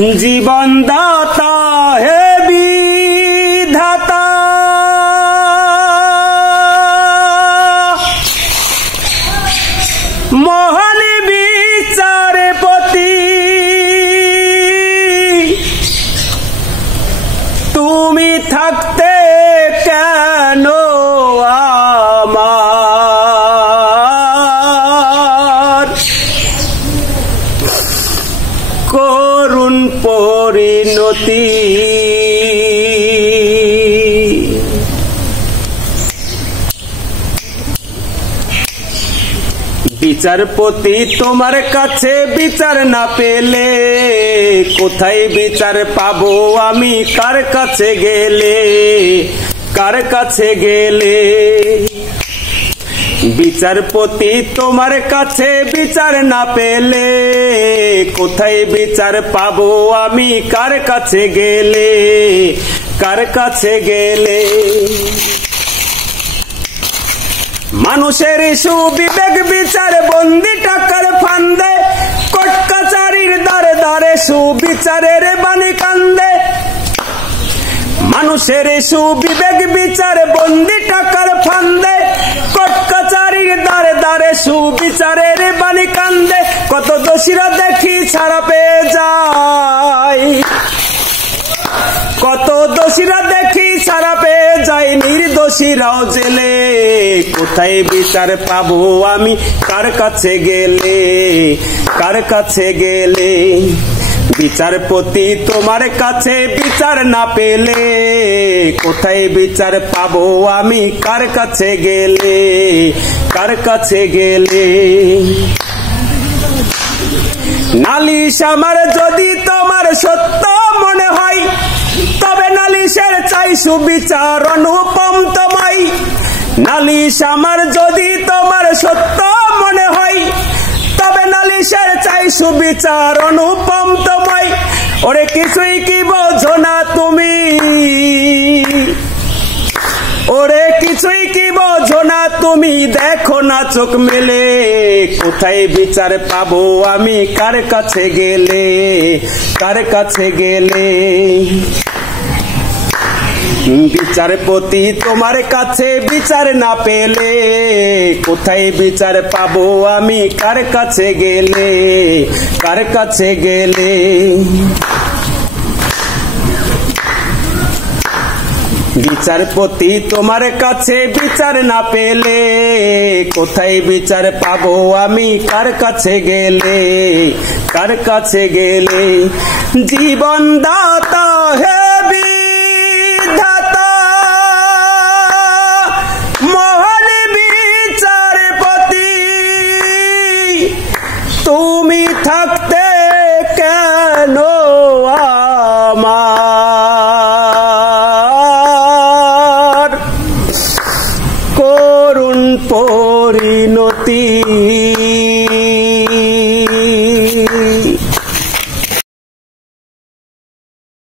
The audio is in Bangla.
জীবনদাতা হে বিধাতা মহান বিচারপতি তুমি থাকতে কেন আমার করুণ পরিণতি বিচারপতি তোমার কাছে বিচার না পেলে কোথায় বিচার পাবো আমি কার কাছে গেলে কার কাছে গেলে বিচারপতি তোমার কাছে বিচার না পেলে কোথায় বিচার পাবো আমি কার কাছে গেলে কার কাছে গেলে মানুষের সুবিবেক বিচার বন্দি টাকার ফান্দে কোর্ট কাচারির দ্বারে দ্বারে সুবিচারের বাণী কান্দে মানুষের সুবিবেক বিচার বন্দি টাকার ফান্দে কোর্ট কাচারির দ্বারে দ্বারে সুবিচারের বাণী কান্দে কত দোষীরা দেখি ছাড়া পেয়ে যায় কত দোষীরা দেখি ছাড়া পেয়ে যায় নির্দোষীরাও জেলে কোথায় বিচার পাবো আমি কার কাছে গেলে কার কাছে গেলে বিচারপতি তোমার কাছে বিচার না পেলে কোথায় বিচার পাবো আমি কার কাছে গেলে কার কাছে গেলে নালিশ আমার যদি তোমার সত্য মনে হয় তবে নালিশের চাই সুবিচার অনুপম তোমায় নালিশ আমার যদি তোমার সত্য মনে হয় তবে নালিশের চাই সুবিচার অনুপম তোমায় ওরে কিছুই কি বোঝো না তুমি ওরে কিছুই কি বোঝো না তুমি দেখো না চোখ মেলে কোথায় বিচার পাবো আমি কার কাছে গেলে কার কাছে গেলে বিচারপতি তোমার কাছে বিচার না পেলে কোথায় বিচার পাবো আমি কার কাছে গেলে কার কাছে গেলে বিচারপতি তোমার কাছে বিচার না পেলে কোথায় বিচার পাবো আমি কার কাছে গেলে কার কাছে গেলে জীবনদাতা হে বিধাতা মহান বিচারপতি তুমি থাকতে কেন আমার করুণ পরিণতি